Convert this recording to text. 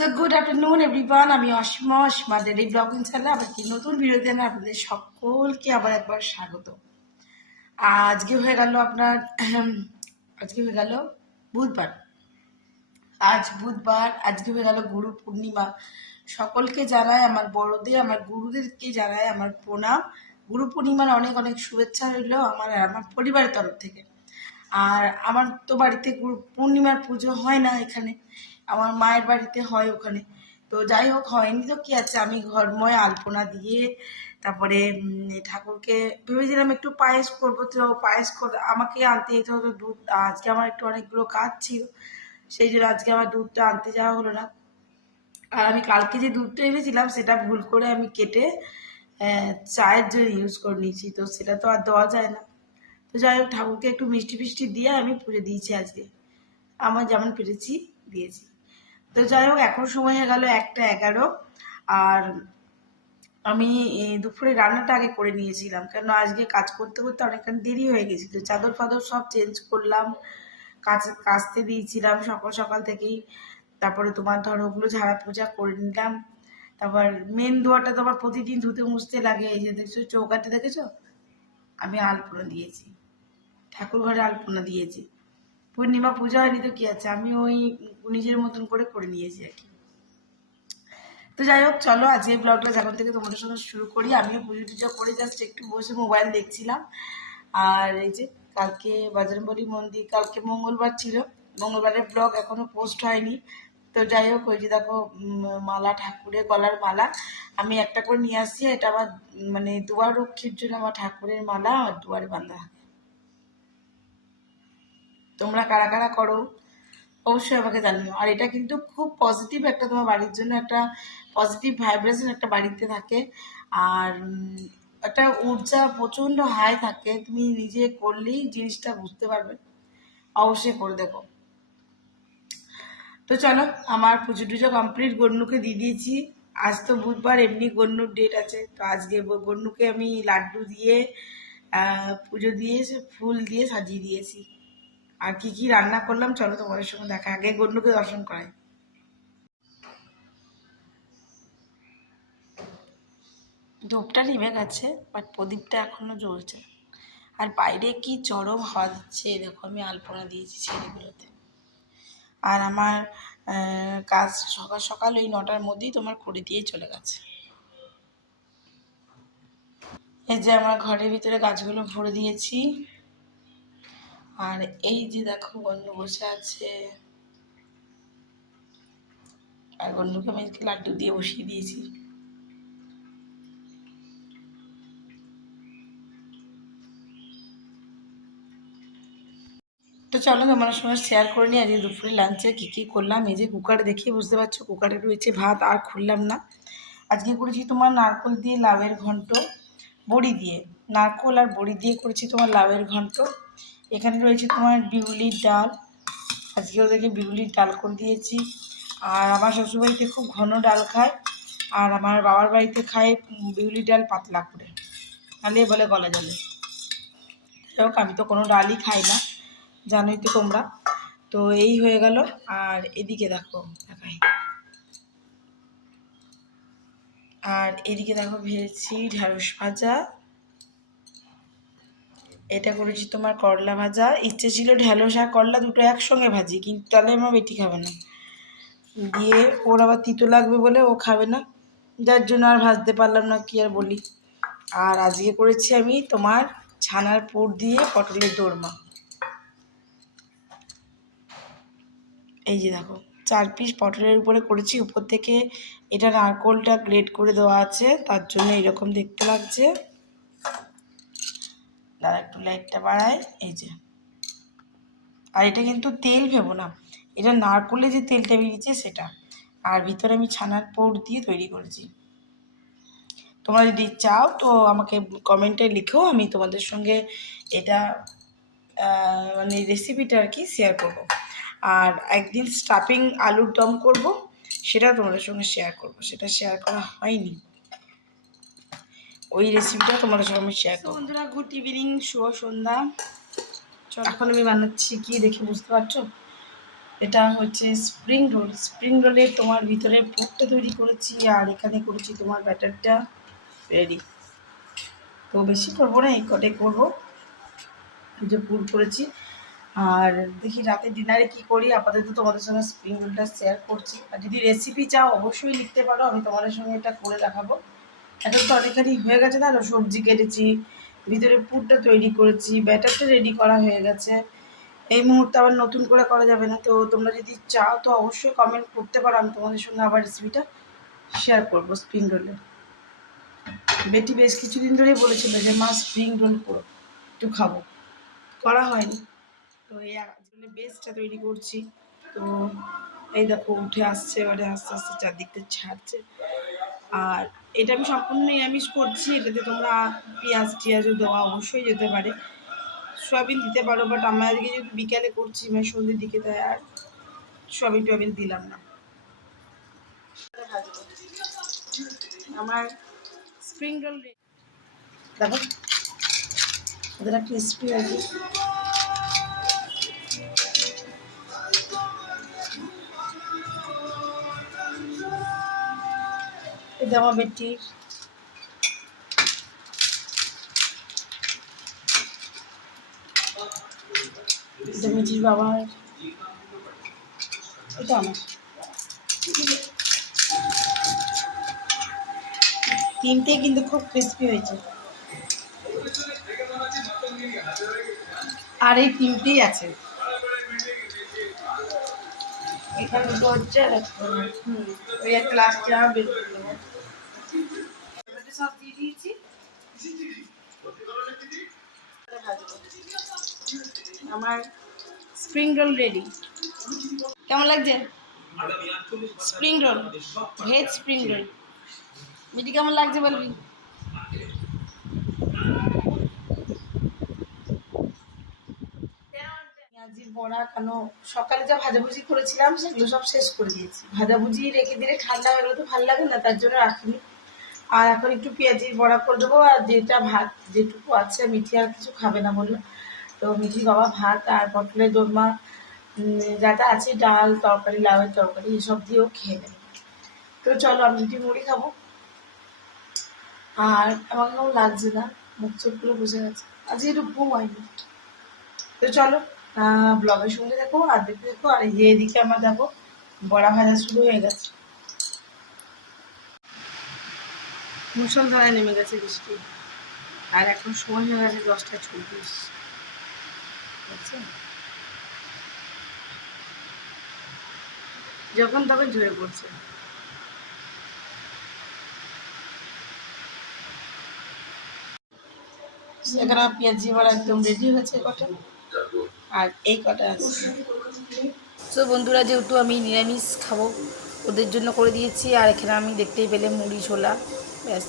So good afternoon everyone, আমি Asima daily blogging চ্যানেলে আবার কি নতুন ভিডিওতে আপনাদের সকলকে আবার একবার স্বাগত। আজকে হয়ে গেল আপনার আজকে হয়ে গেল বুধবার। আজ বুধবার, আজকে হয়ে গেল গুরু পূর্ণিমা। সকলকে জানাই, আমার বড়দের, আমার গুরুদেরকে জানাই আমার প্রণাম। গুরু পূর্ণিমার অনেক অনেক শুভেচ্ছা রইল আমার পরিবারের তরফ থেকে। আর আমার তো বাড়িতে গুরু পূর্ণিমার পুজো হয় না, এখানে আমার মায়ের বাড়িতে হয় ওখানে। তো যাই হোক, হয়নি তো কি আছে, আমি ঘরময় আলপনা দিয়ে তারপরে ঠাকুরকে ভেবেছিলাম একটু পায়েস করবো। তো পায়েস করে আমাকে আনতে যেতে হতো দুধ। আজকে আমার একটু অনেকগুলো কাজ ছিল, সেই জন্য আজকে আমার দুধটা আনতে যাওয়া হলো না। আর আমি কালকে যে দুধটা এনেছিলাম সেটা ভুল করে আমি কেটে চায়ের জন্য ইউজ করে নিয়েছি, তো সেটা তো আর দেওয়া যায় না। তো যাই হোক, ঠাকুরকে একটু মিষ্টি ফিষ্টি দিয়ে আমি পুজো দিয়েছি আজকে, আমার যেমন পেরেছি দিয়েছি। তো যাই হোক, এখন সময় হয়ে গেল 1টা 11। আর আমি দুপুরে রান্নাটা আগে করে নিয়েছিলাম, কেন আজকে কাজ করতে করতে অনেকক্ষণ দেরি হয়ে গেছিল। চাদর ফাদর সব চেঞ্জ করলাম, কাচতে দিয়েছিলাম সকাল সকাল থেকেই। তারপরে তোমার ধরো ওগুলো ঝাড়া পোছা করে নিলাম। তারপর মেন ধোয়াটা তোমার প্রতিদিন ধুতে মুছতে লাগে। এই যে দেখছো চৌকাঠে দেখেছো, আমি আলপনা দিয়েছি, ঠাকুর ঘরে আলপনা দিয়েছি। পূর্ণিমা পূজা হয়নি তো কি আছে, আমি ওই নিজের মতন করে করে নিয়েছি আর কি। তো যাই হোক, চলো আজকে ব্লগটা যখন থেকে তোমাদের সঙ্গে শুরু করি। আমিও পুজো টুজো করে জাস্ট একটু বসে মোবাইল দেখছিলাম। আর এই যে কালকে বজরংবলী মন্দির, কালকে মঙ্গলবার ছিল, মঙ্গলবারের ব্লগ এখনো পোস্ট হয়নি। তো যাই হোক, ওই যে দেখো মালা, ঠাকুরের গলার মালা আমি একটা করে নিয়ে আসছি। এটা আমার মানে দুয়ার রক্ষীর জন্য আমার ঠাকুরের মালা আর দুয়ারে বাঁধা। তোমরা কারা কারা করো অবশ্যই আমাকে জানিও। আর এটা কিন্তু খুব পজিটিভ একটা, তোমার বাড়ির জন্য একটা পজিটিভ ভাইব্রেশন একটা বাড়িতে থাকে। আর একটা ঊর্জা প্রচণ্ড হাই থাকে, তুমি নিজে করলেই জিনিসটা বুঝতে পারবে। অবশ্যই করে দেখো। তো চলো, আমার পুজো টুজো কমপ্লিট, গন্নুকে দিয়ে দিয়েছি। আজ তো বুধবার, এমনি গন্নুর ডেট আছে, তো আজকে গন্নুকে আমি লাড্ডু দিয়ে পুজো দিয়ে ফুল দিয়ে সাজিয়ে দিয়েছি। আর কি কি রান্না করলাম চলো তোমাদের সঙ্গে দেখা, আগে গন্নুকে দর্শন করাই। ধূপটা নিভে গেছে, বাট প্রদীপটা এখনো জ্বলছে। আর বাইরে কি চরম হাওয়া দিচ্ছে, দেখো আমি আলপনা দিয়েছি ছেলেগুলোতে। আর আমার কাজ সকাল সকাল ওই 9টার মধ্যেই তোমার করে দিয়েই চলে গেছে। এই যে আমার ঘরের ভিতরে গাছগুলো ভরে দিয়েছি। আর এই যে দেখো গন্ডু বসে আছে, আর গন্ডুকে আমি লাড্ডু দিয়ে বসিয়ে দিয়েছি। তো চলো তোমার সঙ্গে শেয়ার করে নিই আজকে দুপুরে লাঞ্চে কী কী করলাম। এই যে কুকারে দেখিয়ে বুঝতে পারছো, কুকারে রয়েছে ভাত, আর খুললাম না। আজকে করেছি তোমার নারকোল দিয়ে লাউয়ের ঘন্ট, বড়ি দিয়ে, নারকোল আর বড়ি দিয়ে করেছি তোমার লাউয়ের ঘন্ট। এখানে রয়েছে তোমার বিউলির ডাল, আজকে ওদেরকে বিউলির ডাল করে দিয়েছি। আর আমার শ্বশুরবাড়িতে খুব ঘন ডাল খায়, আর আমার বাবার বাড়িতে খায় বিউলির ডাল পাতলা করে, নাহলে বলে গলা জলে। যাই হোক, আমি তো কোনো ডালই খাই না, জানোই তো তোমরা। তো এই হয়ে গেল। আর এদিকে দেখো দেখাই, আর এদিকে দেখো ভেজেছি ঢ্যাঁড়স ভাজা, এটা করেছি তোমার করলা ভাজা। ইচ্ছে ছিল ঢ্যাঁড়স আর করলা দুটো একসঙ্গে ভাজি, কিন্তু তাহলে আমার বেটি খাবে না, দিয়ে ওর আবার তিতো লাগবে বলে ও খাবে না, যার জন্য আর ভাজতে পারলাম না, কি আর বলি। আর আজকে করেছি আমি তোমার ছানার পুর দিয়ে পটলের দোরমা। এই যে দেখো 4 পিস পটলের উপরে করেছি, উপর থেকে এটা নারকোলটা গ্রেট করে দেওয়া আছে, তার জন্য এরকম দেখতে লাগছে। দাঁড়া একটু লাইটটা বাড়াই, এই যে। আর এটা কিন্তু তেল ভেবো না, এটা নারকোলে যে তেলটা বেরিয়েছে সেটা। আর ভিতরে আমি ছানার পুর দিয়ে তৈরি করেছি। তোমরা যদি চাও তো আমাকে কমেন্টে লিখো, আমি তোমাদের সঙ্গে এটা মানে রেসিপিটা আর কি শেয়ার করব। আর একদিন স্টাফিং আলুর দম করব, সেটা তোমাদের সঙ্গে শেয়ার করব, সেটা শেয়ার করা হয়নি, ওই রেসিপিটা তোমাদের সঙ্গে আমি শেয়ার করব। বন্ধুরা, গুড ইভিনিং, শুভ সন্ধ্যা। চল, এখন আমি বানাচ্ছি কি দেখে বুঝতে পারছো, এটা হচ্ছে স্প্রিং রোল। স্প্রিং রোলে তোমার ভিতরে পুরটা তৈরি করেছি আর এখানে করেছি তোমার ব্যাটারটা রেডি। তো বেশি করবো না, এই কটাই করবো, যে পুর করেছি। আর দেখি রাতে ডিনারে কি করি। আপাতত তোমাদের সঙ্গে স্প্রিং রোলটা শেয়ার করছি। আর যদি রেসিপি চাও অবশ্যই লিখতে পারো, আমি তোমাদের সঙ্গে এটা করে দেখাবো। এখন তো অনেকখানি হয়ে গেছে না, সবজি কেটেছি, ভিতরে পুরটা তৈরি করেছি, ব্যাটারটা রেডি করা হয়ে গেছে। এই মুহূর্তে আবার নতুন করে করা যাবে না। তো তোমরা যদি চাও তো অবশ্যই কমেন্ট করতে পারো, আমি তোমাদের সঙ্গে আবার রেসিপিটা শেয়ার করবো স্প্রিং রোলের। বেটি বেশ কিছুদিন ধরেই বলেছিল যে মা স্প্রিং রোল করো, একটু খাবো, করা হয়নি। তো এই আজকে বেসটা তৈরি করছি। তো এই দেখো উঠে আসছে, এবারে আস্তে আস্তে চারদিকটা ছাড়ছে। আর এটা আমি সম্পূর্ণ নিরামিষ করছি। এটাতে তোমরা পেঁয়াজ টিয়াজও দেওয়া অবশ্যই যেতে পারে, সয়াবিন দিতে পারো, বাট আমরা আজকে যেহেতু বিকালে করছি মানে সন্ধ্যের দিকে, তাই আর সয়াবিন টয়াবিন দিলাম না। আমার স্প্রিং রোল দেখো কতটা ক্রিস্পি হয়েছে। এটা আমার বেটির, এটা মিঠির বাবার, এটা আমার। তিনটে কিন্তু খুব ক্রিস্পি হয়েছে, আর এই তিনটেই আছে। এখানে দুটো হচ্ছে আর একটা ওই একটা লাস্টে আমার বের করে দেবো। সব দিয়ে দিয়েছি, আমার স্প্রিং রোল রেডি। কেমন লাগছে spring roll, veg spring roll? মিটি কেমন লাগছে বলবি? পেঁয়াজির বড়া কেন, সকালে যা ভাজাভুজি করেছিলাম সেগুলো সব শেষ করে দিয়েছি। ভাজাভুজি রেখে দিলে ঠান্ডা হয়ে গেলে তো ভালো লাগে না, তার জন্য রাখিনি। আর এখন একটু পেঁয়াজির বড়া করে দেবো। আর যেটা ভাত যেটুকু আছে, মিঠি আর কিছু খাবে না বললো, তো মিঠি বাবা ভাত আর পটলের দোরমা যাটা আছে, ডাল তরকারি, লাউয়ের তরকারি, এসব দিয়েও খেয়ে নেবে। তো চলো আমি একটু মুড়ি খাবো। আর আমার কেমন লাগছে না, মুখ চোখ পুরো বসে গেছে, আজকে একটু ঘুম হয়নি। তো চলো ব্লগের সঙ্গে দেখো আর দেখতে দেখো। আর এদিকে আমার দেখো বড়া ভাজা শুরু হয়ে গেছে, মুষলধারায় নেমে গেছে বৃষ্টি। আর এখন সময় হয়ে গেছে 10টা 24, বুঝছেন, যখন তখন ঝরে পড়ছে। সেখানে পেঁয়াজি বড়া একদম রেডি হয়েছে কটা, আর এই কটা আছে। তো বন্ধুরা যেহেতু আমি নিরামিষ খাবো, ওদের জন্য করে দিয়েছি। আর এখানে আমি দেখতেই পেলে মুড়ি ছোলা, ব্যাস।